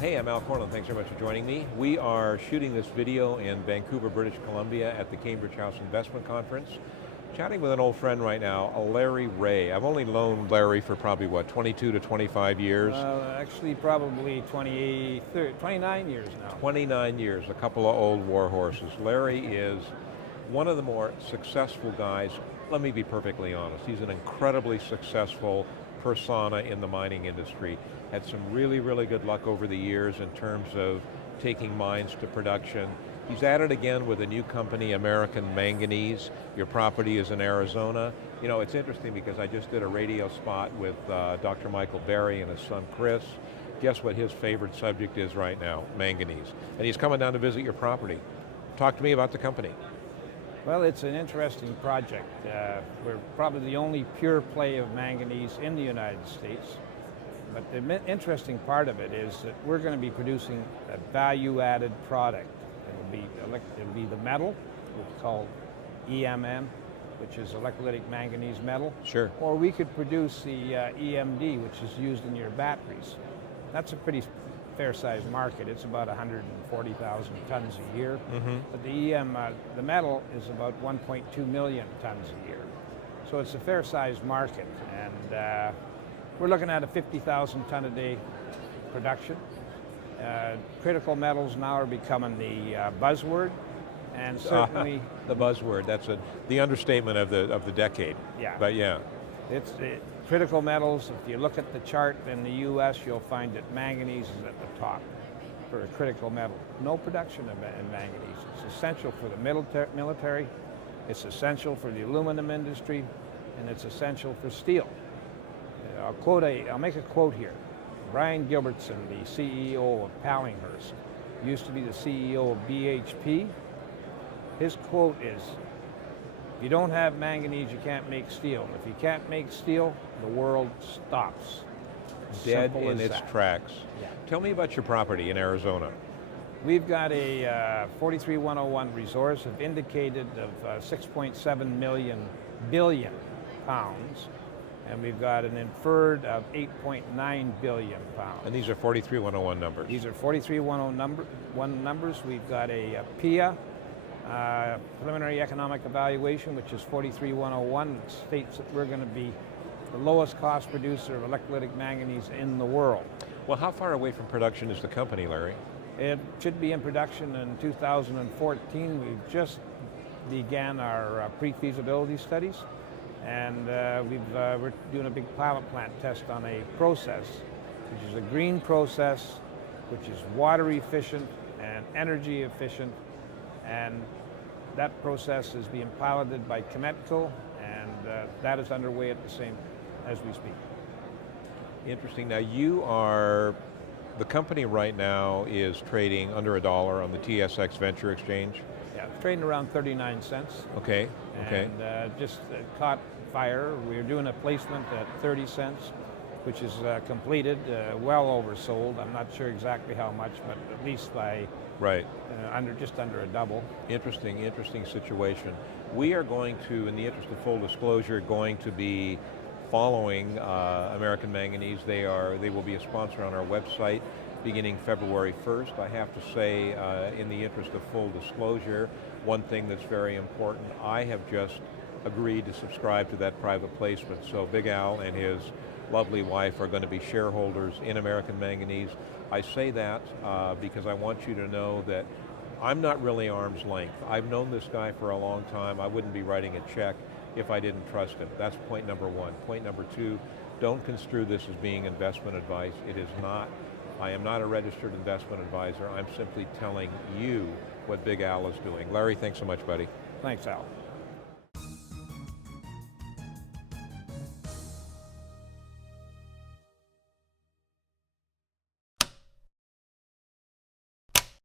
Hey, I'm Al Corlin, thanks very much for joining me. We are shooting this video in Vancouver, British Columbia at the Cambridge House Investment Conference. Chatting with an old friend right now, Larry Reaugh. I've only known Larry for probably, what, 22 to 25 years? Actually probably 29 years now. 29 years, a couple of old war horses. Larry is one of the more successful guys. Let me be perfectly honest, he's an incredibly successful persona in the mining industry. Had some really, really good luck over the years in terms of taking mines to production. He's at it again with a new company, American Manganese. Your property is in Arizona. You know, it's interesting because I just did a radio spot with Dr. Michael Berry and his son Chris. Guess what his favorite subject is right now? Manganese. And he's coming down to visit your property. Talk to me about the company. Well, it's an interesting project. We're probably the only pure play of manganese in the United States. But the interesting part of it is that we're going to be producing a value-added product. It'll be the metal, which is called EMM, which is electrolytic manganese metal. Sure. Or we could produce the EMD, which is used in your batteries. That's a pretty fair-sized market. It's about 140,000 tons a year. But the metal is about 1.2 million tons a year. So it's a fair-sized market, and we're looking at a 50,000 ton a day production. Critical metals now are becoming the buzzword, and certainly the buzzword. That's the understatement of the decade. Yeah. But yeah, critical metals. If you look at the chart in the U.S., you'll find that manganese is at the top for a critical metal. No production in manganese. It's essential for the military. It's essential for the aluminum industry, and it's essential for steel. I'll make a quote here. Brian Gilbertson, the CEO of Pallinghurst, used to be the CEO of BHP. His quote is, "If you don't have manganese, you can't make steel. And if you can't make steel, the world stops." Dead in its tracks. Yeah. Tell me about your property in Arizona. We've got a 43101 resource of indicated of 6.7 billion pounds. And we've got an inferred of 8.9 billion pounds. And these are 43101 numbers? These are 43101 numbers. We've got a PEA, preliminary economic evaluation, which is 43101. It states that we're going to be the lowest cost producer of electrolytic manganese in the world. Well, how far away from production is the company, Larry? It should be in production in 2014. We've just began our pre-feasibility studies. And we're doing a big pilot plant test on a process, which is a green process, which is water efficient and energy efficient. And that process is being piloted by Cometco, and that is underway at the same as we speak. Interesting. Now the company right now is trading under $1 on the TSX Venture Exchange. Yeah, it's trading around 39 cents. Okay. And just caught fire. We're doing a placement at 30 cents, which is completed, well oversold. I'm not sure exactly how much, but at least by just under a double. Interesting situation. We are going to, in the interest of full disclosure, going to be following American Manganese. They will be a sponsor on our website beginning February 1st. I have to say, in the interest of full disclosure, one thing that's very important, I have just agreed to subscribe to that private placement. So Big Al and his lovely wife are going to be shareholders in American Manganese. I say that because I want you to know that I'm not really arm's length. I've known this guy for a long time. I wouldn't be writing a check if I didn't trust him. That's point number one. Point number two, don't construe this as being investment advice. It is not. I am not a registered investment advisor. I'm simply telling you what Big Al is doing. Larry, thanks so much, buddy. Thanks, Al.